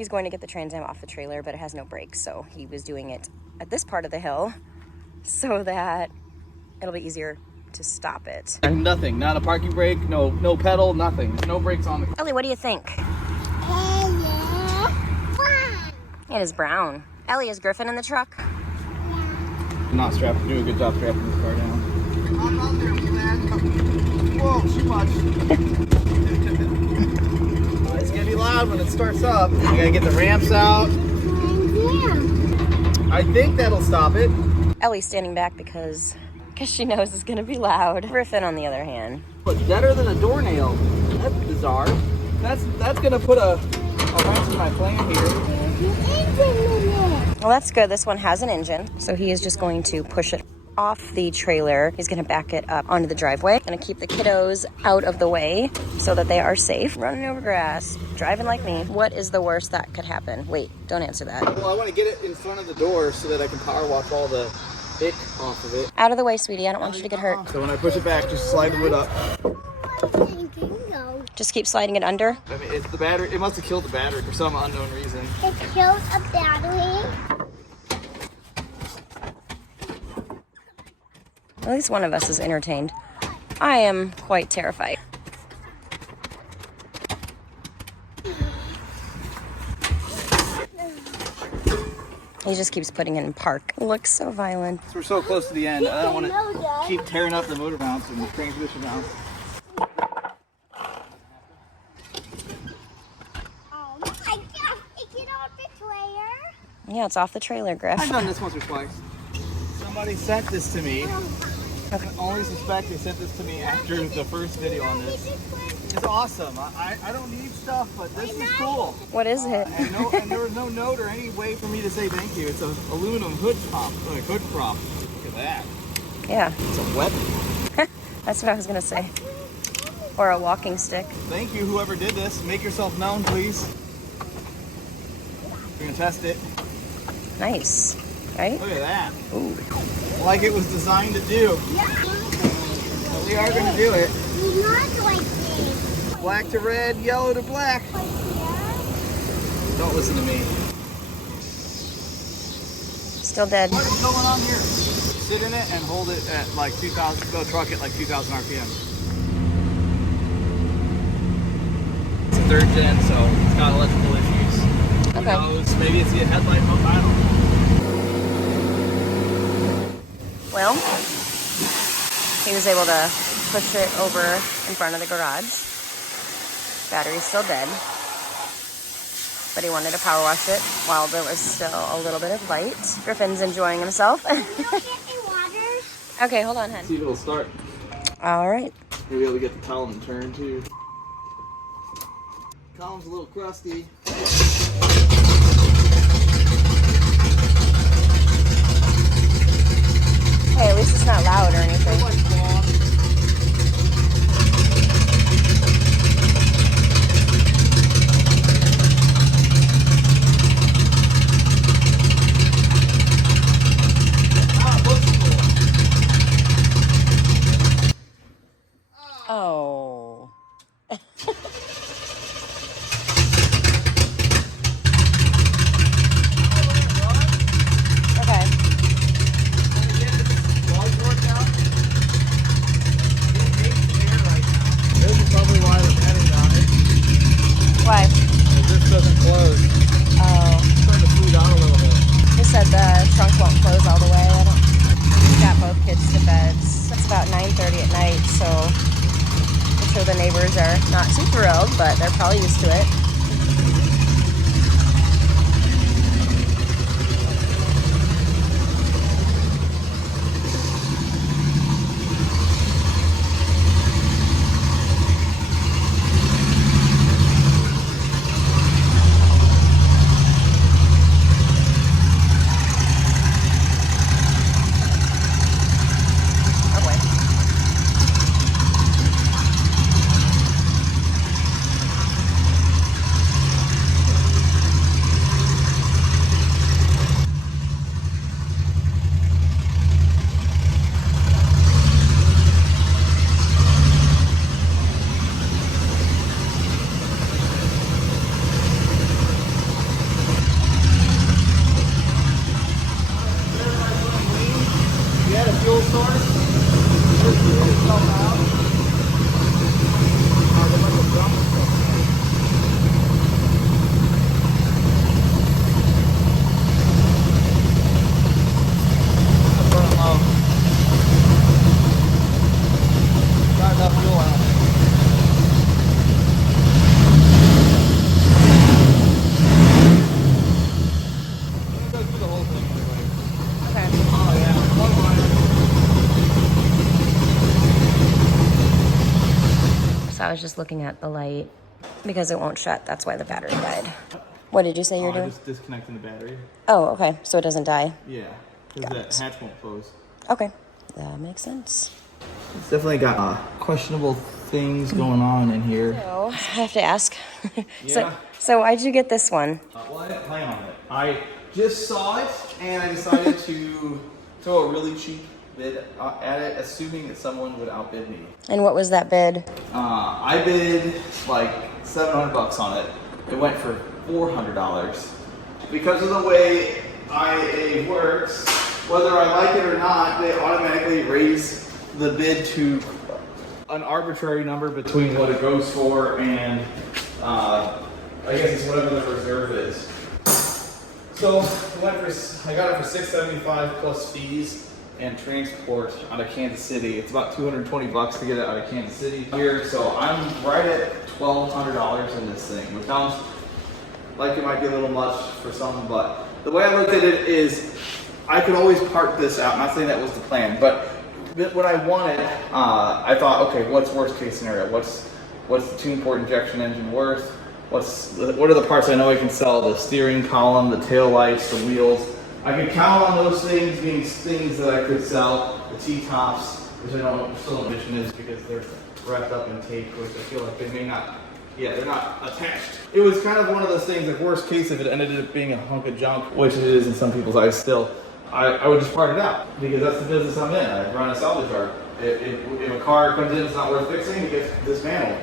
He's going to get the Trans Am off the trailer, but it has no brakes, so he was doing it at this part of the hill so that it'll be easier to stop it. Nothing, not a parking brake, no pedal, nothing. There's no brakes on the... Ellie, what do you think? It is brown. Ellie, is Griffin in the truck? I'm not strapped. Doing a good job strapping this car down. I'm out there, man. Whoa, too much. It's gonna be loud when it starts up. I gotta get the ramps out. I think that'll stop it. Ellie's standing back because she knows it's gonna be loud. Griffin, on the other hand. It's better than a doornail. That's bizarre. That's gonna put a wrench in my plan here. Well, that's good. This one has an engine, so he is just going to push it off the trailer. He's going to back it up onto the driveway. Going to keep the kiddos out of the way so that they are safe. Running over grass, driving like me. What is the worst that could happen? Wait, don't answer that. Well, I want to get it in front of the door so that I can power wash all the ick off of it. Out of the way, sweetie. I don't want you to get hurt. So when I push it back, just slide the wood up. Just keep sliding it under. I mean, it's the battery. It must have killed the battery for some unknown reason. It killed a battery. At least one of us is entertained. I am quite terrified. He just keeps putting it in park. It looks so violent. We're so close to the end. I don't want to keep tearing up the motor mounts and the transmission mounts. Oh my God! Get off the trailer. Yeah, it's off the trailer, Griff. I've done this once or twice. Somebody sent this to me. I can only suspect they sent this to me after the first video on this. It's awesome. I don't need stuff, but this is cool. What is it? And there was no note or any way for me to say thank you. It's an aluminum hood top, like hood prop. Look at that. Yeah. It's a weapon. That's what I was going to say. Or a walking stick. Thank you, whoever did this. Make yourself known, please. We're going to test it. Nice. Right? Look at that. Ooh. Like it was designed to do. But we are going to do it. We not like this. Black to red, yellow to black. Don't listen to me. Still dead. What is going on here? Sit in it and hold it at like 2,000, go truck it like 2,000 RPM. It's a third gen, so it's got electrical issues. Who knows? Maybe it's the headlight pump, I don't know. Well, he was able to push it over in front of the garage. Battery's still dead. But he wanted to power wash it while there was still a little bit of light. Griffin's enjoying himself. Can you get me water? Okay, hold on, hun. See if it'll start. All right. Maybe able to get the column and turn too. Column's a little crusty. Hey, at least it's not loud or anything. Oh. Okay. This is probably why the battery's on it. Why? This doesn't close. Oh. It's starting to bleed out a little bit. He said the trunk won't close all the way. We got both kids to bed. It's about 9:30 at night, so I'm sure the neighbors are not too thrilled, but they're probably used to it. was just looking at the light because it won't shut. That's why the battery died. What did you say you're doing? I'm just disconnecting the battery. Oh, okay. So it doesn't die? Yeah, because that hatch won't close. Okay. That makes sense. It's definitely got questionable things going on in here. So, I have to ask. Yeah. So why'd you get this one? Well, I didn't plan on it. I just saw it, and I decided to throw a really cheap bid at it, assuming that someone would outbid me. And what was that bid? I bid like $700 on it. It went for $400. Because of the way IA works, whether I like it or not, they automatically raise the bid to an arbitrary number between what it goes for and I guess it's whatever the reserve is. So I got it for $675 plus fees and transport out of Kansas City. It's about $220 to get it out of Kansas City here. So I'm right at $1,200 in this thing, which sounds like it might be a little much for some, but the way I looked at it is I could always park this out. I'm not saying that was the plan, but what I wanted, I thought, okay, what's worst case scenario? What's the tune port injection engine worth? What are the parts I know I can sell? The steering column, the tail lights, the wheels. I could count on those things being things that I could sell. The T-tops, which I don't still don't mention is because they're wrapped up in tape, which I feel like they may not. Yeah, they're not attached. It was kind of one of those things, like worst case, if it ended up being a hunk of junk, which it is in some people's eyes still, I would just part it out because that's the business I'm in. I run a salvage yard. If a car comes in, it's not worth fixing, it gets dismantled.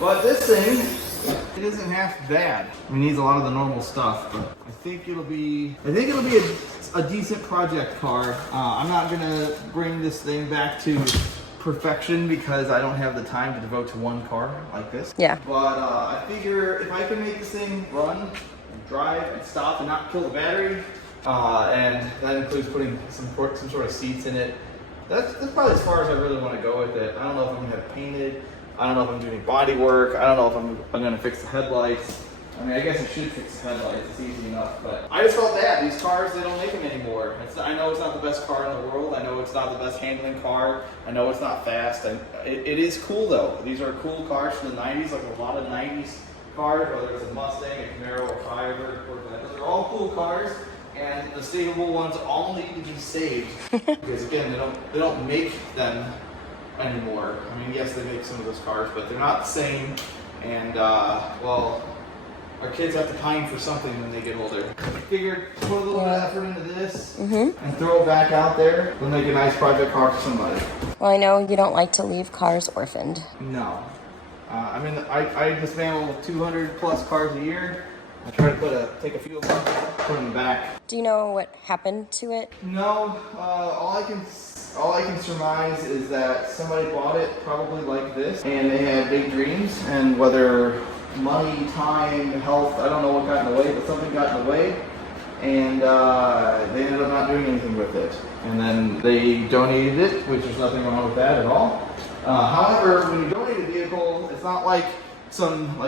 But this thing, it isn't half bad. It needs a lot of the normal stuff, but I think it'll be a decent project car. I'm not gonna bring this thing back to perfection because I don't have the time to devote to one car like this. Yeah. But I figure if I can make this thing run and drive and stop and not kill the battery, and that includes putting some sort of seats in it. That's probably as far as I really want to go with it. I don't know if I'm gonna have it painted. I don't know if I'm doing body work. I don't know if I'm gonna fix the headlights. I mean, I guess I should fix the headlights. It's easy enough. But I just felt bad. These cars, they don't make them anymore. I know it's not the best car in the world. I know it's not the best handling car. I know it's not fast. It is cool though. These are cool cars from the 90s, like a lot of 90s cars, whether it's a Mustang, a Camaro, a Firebird, or that. Those are all cool cars. And the savable ones all need to be saved because again, they don't make them anymore. I mean, yes, they make some of those cars, but they're not the same. And well, our kids have to pine for something when they get older. I figured put a little bit of effort into this and throw it back out there. We'll make a nice project car for somebody. Well, I know you don't like to leave cars orphaned. No, I mean, I dismantle 200 plus cars a year. I try to take a few of them, put them back. Do you know what happened to it? No, all I can surmise is that somebody bought it probably like this, and they had big dreams, and whether money, time, health, I don't know what got in the way, but something got in the way, and they ended up not doing anything with it. And then they donated it, which there's nothing wrong with that at all. However, when you donate a vehicle, it's not like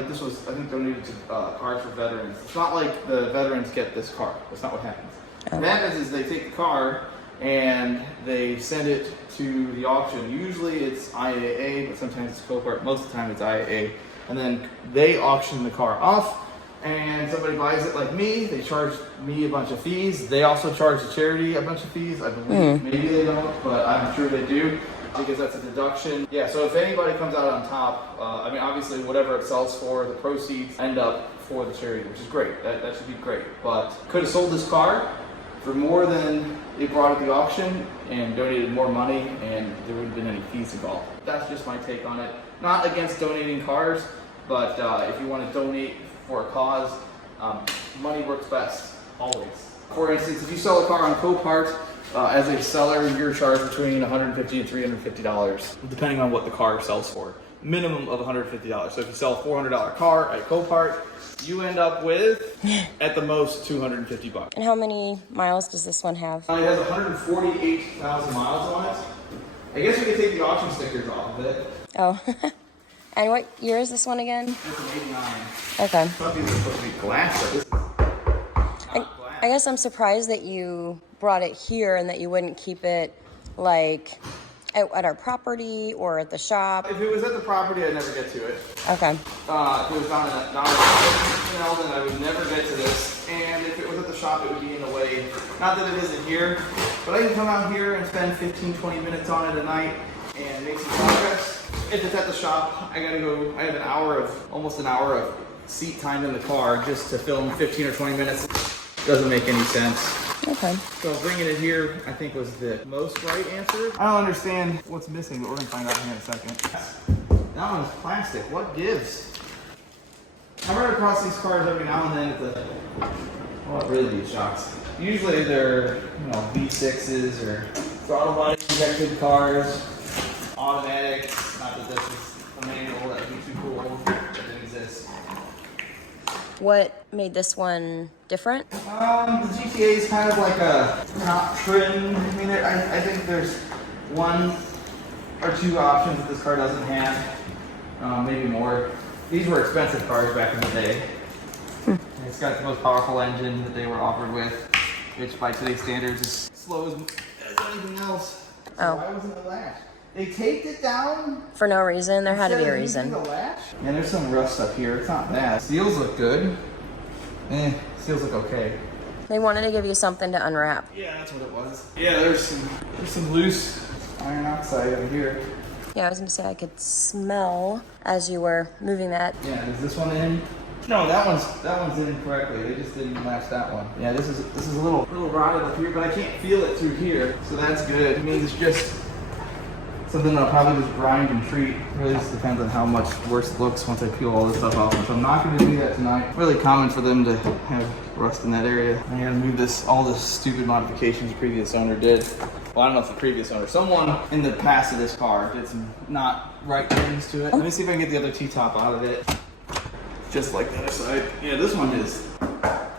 this was, I think, donated to Cars for Veterans. It's not like the veterans get this car. That's not what happens. What happens is they take the car and they send it to the auction. Usually it's IAA, but sometimes it's Copart. Most of the time it's IAA. And then they auction the car off, and somebody buys it like me. They charge me a bunch of fees. They also charge the charity a bunch of fees, I believe. Maybe they don't, but I'm sure they do, because that's a deduction. Yeah, so if anybody comes out on top, I mean, obviously whatever it sells for, the proceeds end up for the charity, which is great. That should be great. But could have sold this car for more than they brought at the auction and donated more money, and there wouldn't have been any fees involved. That's just my take on it. Not against donating cars, but if you want to donate for a cause, money works best, always. For instance, if you sell a car on Copart, as a seller, you're charged between $150 and $350, depending on what the car sells for. Minimum of $150. So if you sell a $400 car at Copart, you end up with, at the most, $250. And how many miles does this one have? It has 148,000 miles on it. I guess we could take the auction stickers off of it. Oh. And what year is this one again? It's an 89. Okay. I thought these were supposed to be glass, but this is not glass. I guess I'm surprised that you brought it here and that you wouldn't keep it like At our property or at the shop? If it was at the property, I'd never get to it. Okay. If it was down in Eldon, I would never get to this. And if it was at the shop, it would be in the way. Not that it isn't here, but I can come out here and spend 15, 20 minutes on it a night and make some progress. If it's at the shop, I gotta go, I have almost an hour of seat time in the car just to film 15 or 20 minutes. Doesn't make any sense. Okay. So bringing it here, I think, was the most right answer. I don't understand what's missing, but we're gonna find out here in a second. That one is plastic. What gives? I run across these cars every now and then at the, well, really these shocks. Usually they're, you know, V6s or throttle body injected cars, automatic. Not that this is a manual, that'd be too cool. That didn't exist. What made this one different? The GTA is kind of like a top trim. I mean, I think there's one or two options that this car doesn't have, maybe more. These were expensive cars back in the day. It's got the most powerful engine that they were offered with, which by today's standards is slow as anything else. So why wasn't the latch? They taped it down For no reason. There had to be a reason. The latch? Yeah, there's some rust up here. It's not bad. Seals look good. Seals look okay. They wanted to give you something to unwrap. Yeah, that's what it was. Yeah, there's some loose iron oxide over here. Yeah, I was gonna say I could smell as you were moving that. Yeah, is this one in? No, that one's in correctly. They just didn't latch that one. Yeah, this is a little rotted up here, but I can't feel it through here, so that's good. It means it's just something that I'll probably just grind and treat. It really just depends on how much worse it looks once I peel all this stuff off. So I'm not going to do that tonight. Really common for them to have rust in that area. I got to move all the stupid modifications the previous owner did. Well, I don't know if the previous owner, someone in the past of this car did some not right things to it. Let me see if I can get the other T-top out of it. Just like the other side. Yeah, this one is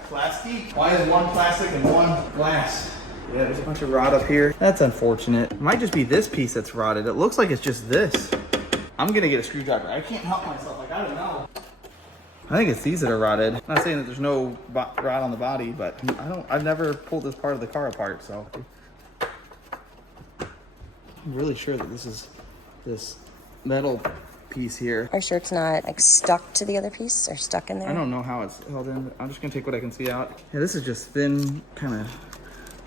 plastic. Why is one plastic and one glass? Yeah, there's a bunch of rot up here. That's unfortunate. It might just be this piece that's rotted. It looks like it's just this. I'm gonna get a screwdriver. I can't help myself. I gotta know. I think it's these that are rotted. I'm not saying that there's no rot on the body, but I've never pulled this part of the car apart, so. I'm really sure that this is this metal piece here. Are you sure it's not like stuck to the other piece or stuck in there? I don't know how it's held in. I'm just gonna take what I can see out. Yeah, this is just thin, kind of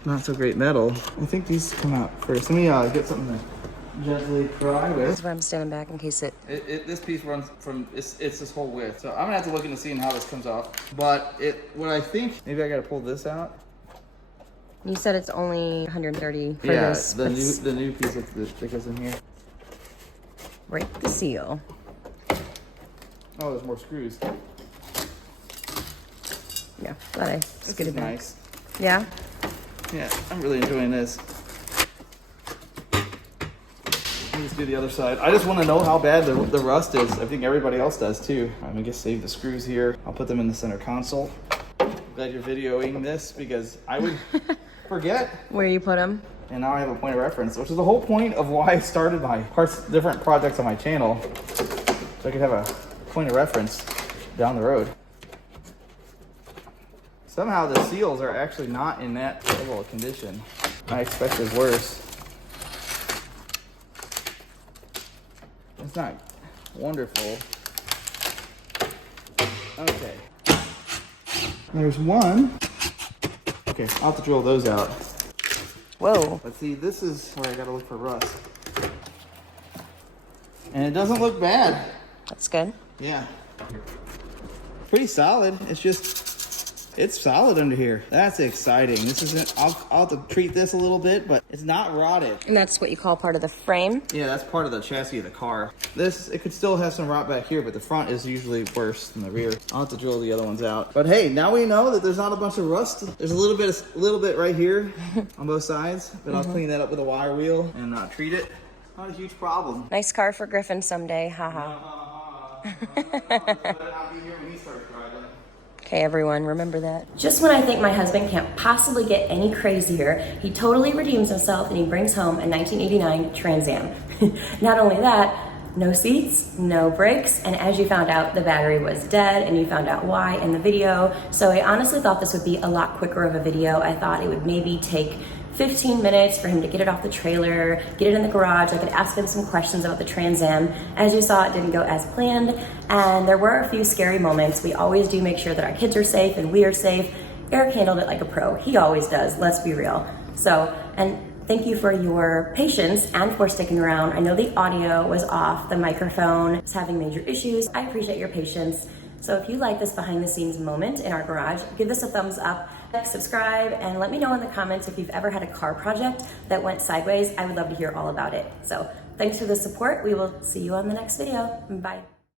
not so great metal. I think these come out first. Let me get something to gently pry with. This is where I'm standing back in case This piece runs from, it's this whole width. So I'm gonna have to look into seeing how this comes off. But what I think, maybe I gotta pull this out. You said it's only 130 for this. Yeah, the new piece that goes in here. Break the seal. Oh, there's more screws. Yeah, glad I This scooted is back. nice. Yeah? Yeah, I'm really enjoying this. Let me just do the other side. I just want to know how bad the rust is. I think everybody else does too. I'm gonna just save the screws here. I'll put them in the center console. Glad you're videoing this because I would forget. Where you put them? And now I have a point of reference, which is the whole point of why I started my different projects on my channel. So I could have a point of reference down the road. Somehow the seals are actually not in that level of condition. I expected worse. It's not wonderful. Okay. There's one. Okay, I'll have to drill those out. Whoa. But see, this is where I gotta look for rust. And it doesn't look bad. That's good. Yeah. Pretty solid. It's solid under here. That's exciting. This isn't, I'll have to treat this a little bit, but it's not rotted. And that's what you call part of the frame? Yeah, that's part of the chassis of the car. It could still have some rot back here, but the front is usually worse than the rear. I'll have to drill the other ones out. But hey, now we know that there's not a bunch of rust. There's a little bit right here on both sides, but I'll clean that up with a wire wheel and treat it. Not a huge problem. Nice car for Griffin someday, haha. Okay, everyone, remember that. Just when I think my husband can't possibly get any crazier, he totally redeems himself and he brings home a 1989 Trans Am. Not only that, no seats, no brakes, and as you found out, the battery was dead, and you found out why in the video. So I honestly thought this would be a lot quicker of a video. I thought it would maybe take 15 minutes for him to get it off the trailer, get it in the garage. I could ask him some questions about the Trans Am. As you saw, it didn't go as planned, and there were a few scary moments. We always do make sure that our kids are safe and we are safe. Eric handled it like a pro. He always does, let's be real. So, and thank you for your patience and for sticking around. I know the audio was off, the microphone is having major issues. I appreciate your patience. So if you like this behind the scenes moment in our garage, give this a thumbs up, subscribe, and let me know in the comments if you've ever had a car project that went sideways. I would love to hear all about it. So thanks for the support. We will see you on the next video. Bye.